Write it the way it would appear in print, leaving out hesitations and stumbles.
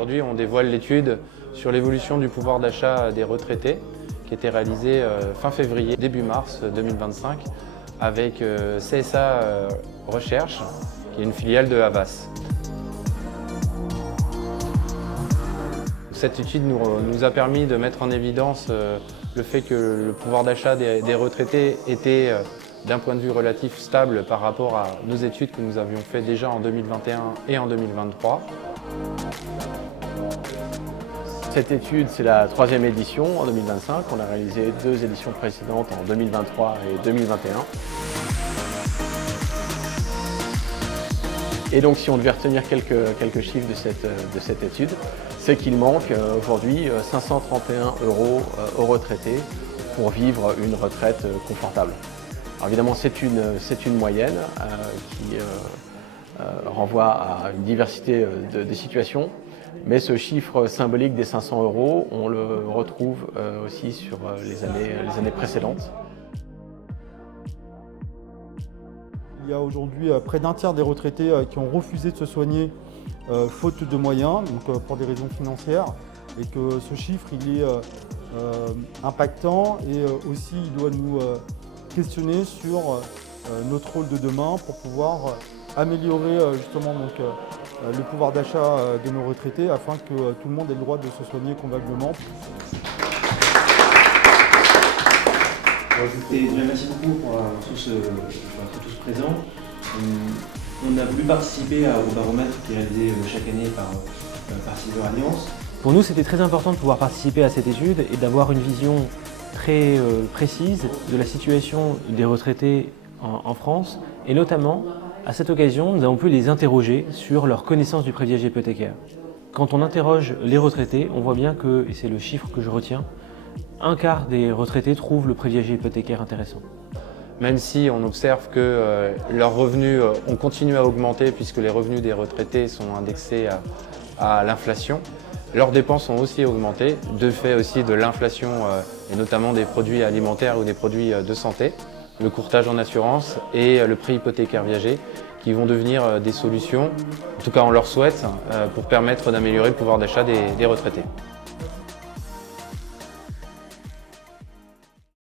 Aujourd'hui, on dévoile l'étude sur l'évolution du pouvoir d'achat des retraités qui a été réalisée fin février, début mars 2025 avec CSA Recherche, qui est une filiale de Havas. Cette étude nous a permis de mettre en évidence le fait que le pouvoir d'achat des retraités était d'un point de vue relatif stable par rapport à nos études que nous avions fait déjà en 2021 et en 2023. Cette étude, c'est la 3e édition en 2025. On a réalisé 2 éditions précédentes en 2023 et 2021. Et donc, si on devait retenir quelques chiffres de cette étude, c'est qu'il manque aujourd'hui 531 € aux retraités pour vivre une retraite confortable. Alors évidemment, c'est une moyenne qui renvoie à une diversité de situations, mais ce chiffre symbolique des 500 €, on le retrouve aussi sur les années précédentes. Il y a aujourd'hui près d'un tiers des retraités qui ont refusé de se soigner faute de moyens, donc pour des raisons financières, et que ce chiffre il est impactant et aussi il doit nous questionner sur notre rôle de demain pour pouvoir améliorer justement le pouvoir d'achat de nos retraités afin que tout le monde ait le droit de se soigner convenablement. Merci beaucoup pour tous présents. On a voulu participer au baromètre qui est réalisé chaque année par Silver Alliance. Pour nous, c'était très important de pouvoir participer à cette étude et d'avoir une vision très précise de la situation des retraités en France. Et notamment, à cette occasion, nous avons pu les interroger sur leur connaissance du privilège hypothécaire. Quand on interroge les retraités, on voit bien que, et c'est le chiffre que je retiens, un quart des retraités trouvent le privilège hypothécaire intéressant. Même si on observe que leurs revenus ont continué à augmenter puisque les revenus des retraités sont indexés à l'inflation, leurs dépenses ont aussi augmenté, de fait aussi de l'inflation et notamment des produits alimentaires ou des produits de santé, le courtage en assurance et le prêt hypothécaire viager qui vont devenir des solutions, en tout cas on leur souhaite, pour permettre d'améliorer le pouvoir d'achat des retraités.